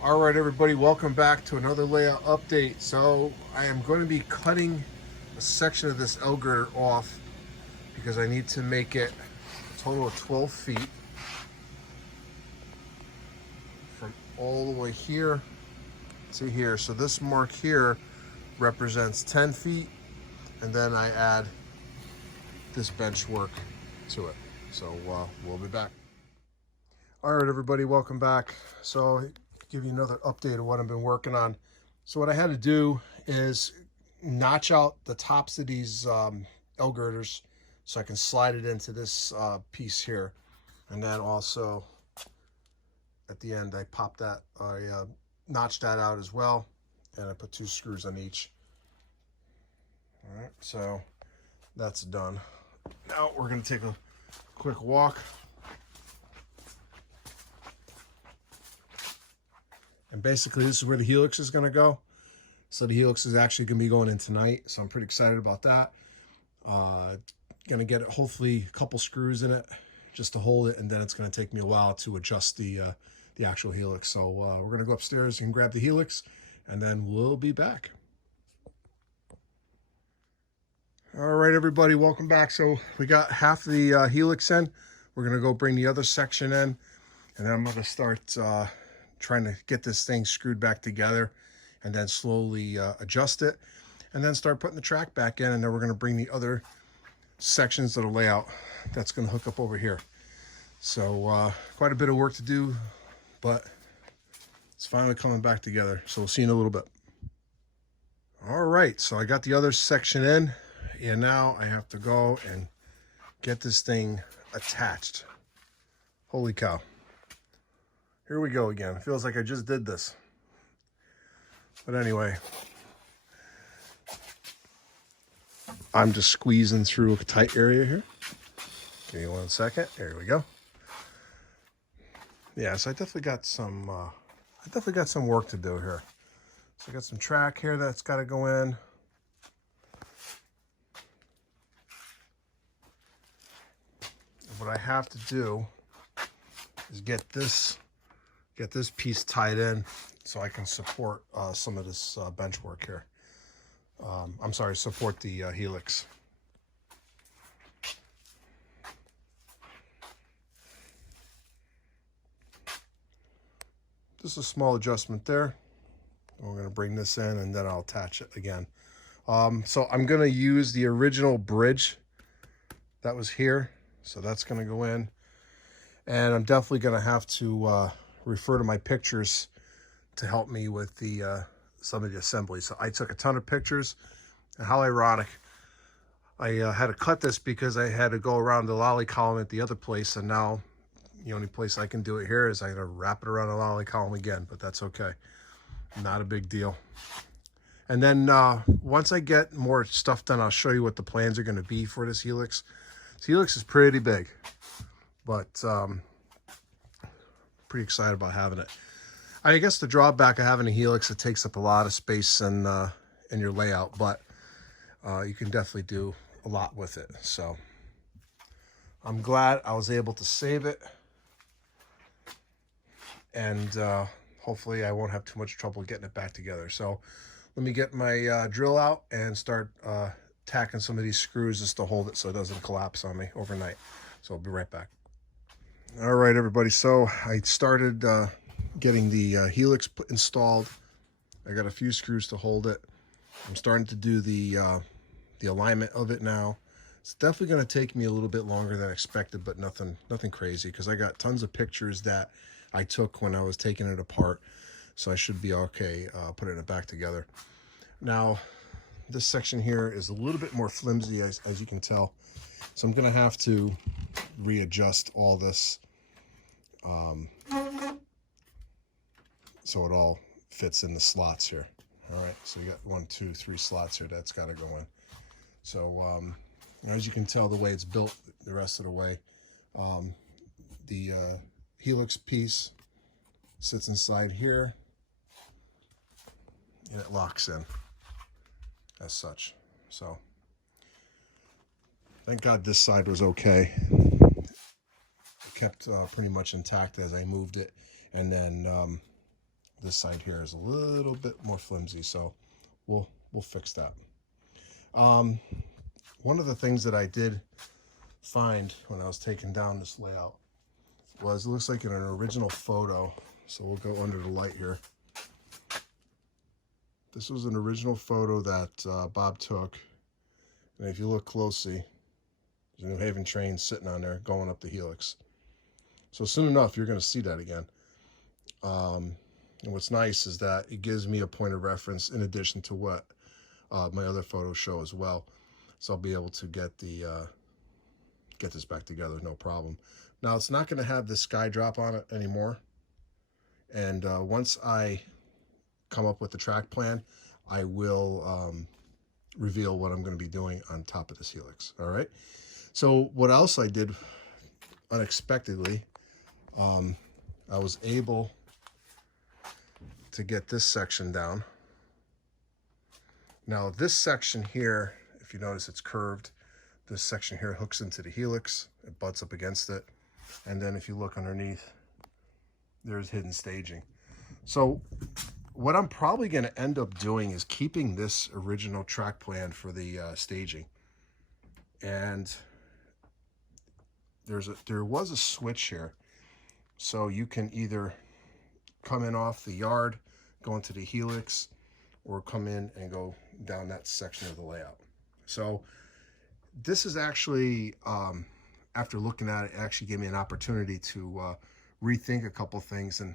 All right, everybody, welcome back to another layout update. So I am going to be cutting a section of this L girder off because I need to make it a total of 12 feet from all the way here to here. So this mark here represents 10 feet, and then I add this bench work to it. So we'll be back. All right, everybody, welcome back. So give you another update of what I've been working on. So what I had to do is notch out the tops of these L girders so I can slide it into this piece here. And then also at the end, I popped that, I notched that out as well. And I put 2 screws on each. All right, so that's done. Now we're gonna take a quick walk. And basically this is where the Helix is gonna go. So the Helix is actually gonna be going in tonight. So I'm pretty excited about that. Gonna get it, hopefully a couple screws in it just to hold it. And then it's gonna take me a while to adjust the actual Helix. So we're gonna go upstairs and grab the Helix and then we'll be back. All right, everybody, welcome back. So we got half the Helix in. We're gonna go bring the other section in, and then I'm gonna start trying to get this thing screwed back together and then slowly adjust it and then start putting the track back in. And then we're going to bring the other sections of the layout that's going to hook up over here. So quite a bit of work to do, but it's finally coming back together. So we'll see you in a little bit. All right, so I got the other section in, and now I have to go and get this thing attached. Holy cow. Here we go again. It feels like I just did this. But anyway, I'm just squeezing through a tight area here. Give me 1 second. There we go. Yeah, so I definitely got some work to do here. So I got some track here that's got to go in. And what I have to do is get this piece tied in so I can support some of this bench work here. I'm sorry, support the Helix. Just a small adjustment there. We're going to bring this in and then I'll attach it again. So I'm going to use the original bridge that was here. So that's going to go in. And I'm definitely going to have to refer to my pictures to help me with the some of the assembly. So I took a ton of pictures, and how ironic. I had to cut this because I had to go around the lolly column at the other place, and now the only place I can do it here is I gotta wrap it around the lolly column again, but that's okay. Not a big deal. And then once I get more stuff done, I'll show you what the plans are gonna be for this Helix. This Helix is pretty big, but pretty excited about having it. I guess the drawback of having a Helix, it takes up a lot of space in your layout, but you can definitely do a lot with it. So I'm glad I was able to save it, and hopefully I won't have too much trouble getting it back together. So let me get my drill out and start tacking some of these screws just to hold it so it doesn't collapse on me overnight. So I'll be right back. All right, everybody, so I started getting the Helix installed. I got a few screws to hold it. I'm starting to do the alignment of it now. It's definitely going to take me a little bit longer than expected, but nothing crazy, because I got tons of pictures that I took when I was taking it apart, so I should be okay putting it back together. Now, this section here is a little bit more flimsy, as you can tell, so I'm going to have to readjust all this so it all fits in the slots here. All right, so you got 1, 2, 3 slots here that's got to go in. So as you can tell, the way it's built the rest of the way, the Helix piece sits inside here and it locks in as such. So thank God this side was okay. It kept pretty much intact as I moved it. And then this side here is a little bit more flimsy, so we'll fix that. One of the things that I did find when I was taking down this layout was, it looks like in an original photo, so we'll go under the light here. This was an original photo that Bob took, and if you look closely, there's a New Haven train sitting on there going up the Helix. So soon enough, you're going to see that again. And what's nice is that it gives me a point of reference in addition to what my other photos show as well. So I'll be able to get this back together, no problem. Now, it's not going to have this sky drop on it anymore. And once I come up with the track plan, I will reveal what I'm going to be doing on top of this Helix. All right. So what else I did unexpectedly, I was able to get this section down. Now this section here, if you notice, it's curved. This section here hooks into the Helix, it butts up against it. And then if you look underneath, there's hidden staging. So what I'm probably going to end up doing is keeping this original track plan for the staging. And there was a switch here. So you can either come in off the yard, go into the Helix, or come in and go down that section of the layout. So this is actually, after looking at it, it actually gave me an opportunity to rethink a couple things, and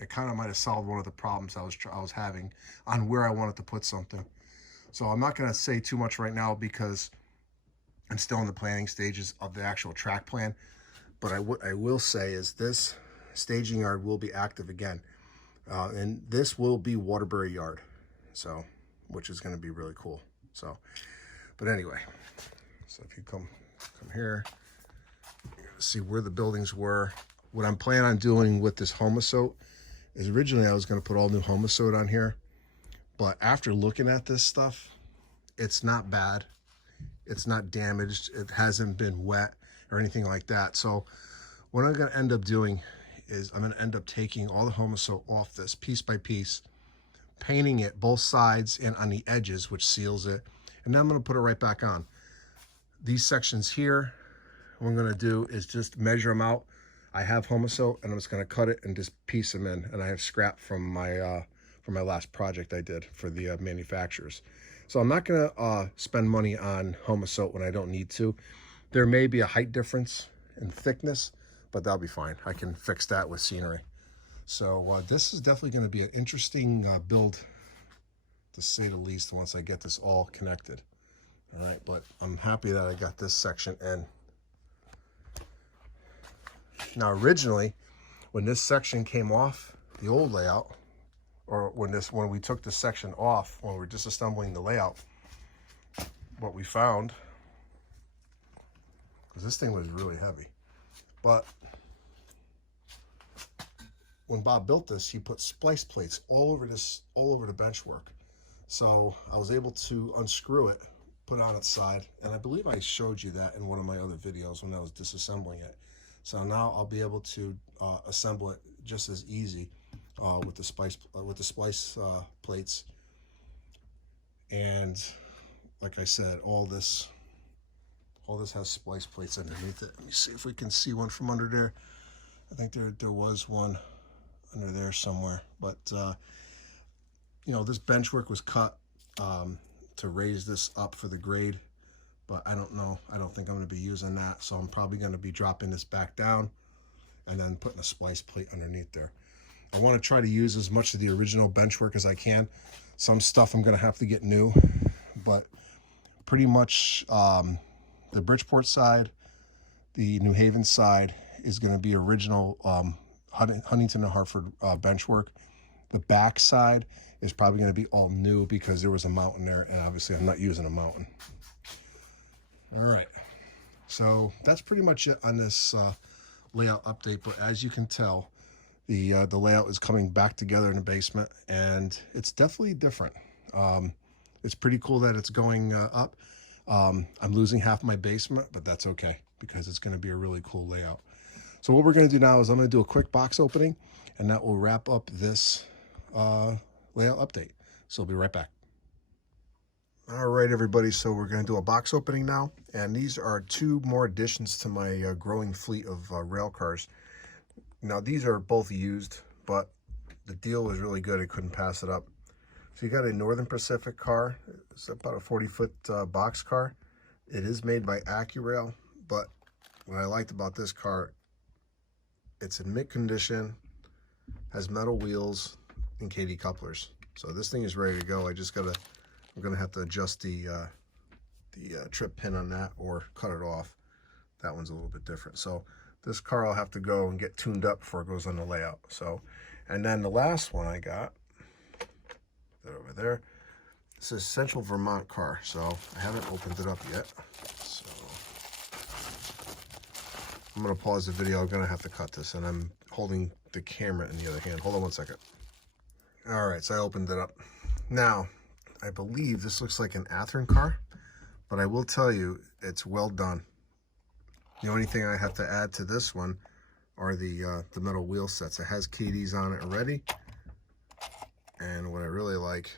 it kind of might have solved one of the problems I was having on where I wanted to put something. So I'm not going to say too much right now because I'm still in the planning stages of the actual track plan. But what I will say is this staging yard will be active again. And this will be Waterbury Yard, so, which is going to be really cool. So, but anyway, so if you come here, you're going to see where the buildings were. What I'm planning on doing with this Homosote is, originally I was going to put all new Homosote on here, but after looking at this stuff, it's not bad. It's not damaged. It hasn't been wet or anything like that. So what I'm going to end up doing is I'm going to end up taking all the Homosote off this piece by piece, painting it both sides and on the edges, which seals it. And then I'm going to put it right back on. These sections here, what I'm going to do is just measure them out. I have Homosote, and I'm just going to cut it and just piece them in. And I have scrap from my last project I did for the manufacturers. So I'm not going to spend money on Homosote when I don't need to. There may be a height difference in thickness, but that'll be fine. I can fix that with scenery. So this is definitely going to be an interesting build, to say the least, once I get this all connected. All right, but I'm happy that I got this section in. Now, originally, when this section came off the old layout, or when we took this section off, when we were disassembling the layout, what we found, because this thing was really heavy, but when Bob built this, he put splice plates all over the benchwork. So I was able to unscrew it, put it on its side, and I believe I showed you that in one of my other videos when I was disassembling it. So now I'll be able to assemble it just as easy with the splice plates. And like I said, all this has splice plates underneath it. Let me see if we can see one from under there. I think there was one under there somewhere. But you know, this benchwork was cut to raise this up for the grade, but I don't know. I don't think I'm going to be using that, so I'm probably going to be dropping this back down and then putting a splice plate underneath there. I want to try to use as much of the original benchwork as I can. Some stuff I'm going to have to get new, but pretty much the Bridgeport side, the New Haven side is going to be original Huntington and Hartford benchwork. The back side is probably going to be all new because there was a mountain there, and obviously I'm not using a mountain. All right, so that's pretty much it on this layout update. But as you can tell, the layout is coming back together in the basement, and it's definitely different. It's pretty cool that it's going up. I'm losing half my basement, but that's okay because it's going to be a really cool layout. So what we're going to do now is I'm going to do a quick box opening, and that will wrap up this layout update. So I'll be right back. All right, everybody, so we're going to do a box opening now, and these are 2 more additions to my growing fleet of rail cars. Now, these are both used, but the deal was really good. I couldn't pass it up. So you got a Northern Pacific car. It's about a 40-foot box car. It is made by AccuRail, but what I liked about this car, it's in mint condition, has metal wheels and KD couplers. So this thing is ready to go. I'm gonna have to adjust the trip pin on that or cut it off. That one's a little bit different. So this car I'll have to go and get tuned up before it goes on the layout. So, and then the last one I got, that over there, this is Central Vermont car. So I haven't opened it up yet. So I'm gonna pause the video. I'm gonna have to cut this, and I'm holding the camera in the other hand. Hold on one second. All right, so I opened it up. Now, I believe this looks like an Athearn car, but I will tell you it's well done. The only thing I have to add to this one are the metal wheel sets. It has KDs on it already, and what I really like,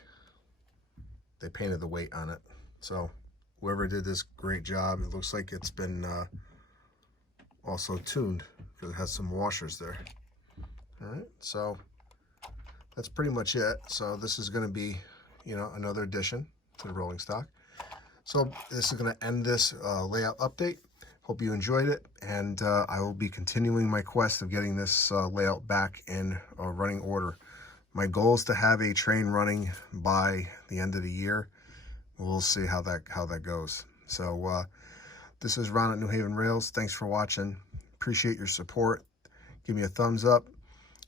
they painted the weight on it. So whoever did this, great job. It looks like it's been also tuned because it has some washers there. All right, so that's pretty much it. So this is going to be, you know, another addition to the rolling stock. So this is going to end this layout update. Hope you enjoyed it, and I will be continuing my quest of getting this layout back in running order. My goal is to have a train running by the end of the year. We'll see how that goes. So this is Ron at New Haven Rails. Thanks for watching. Appreciate your support. Give me a thumbs up.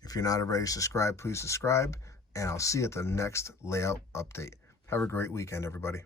If you're not already subscribed, please subscribe. And I'll see you at the next layout update. Have a great weekend, everybody.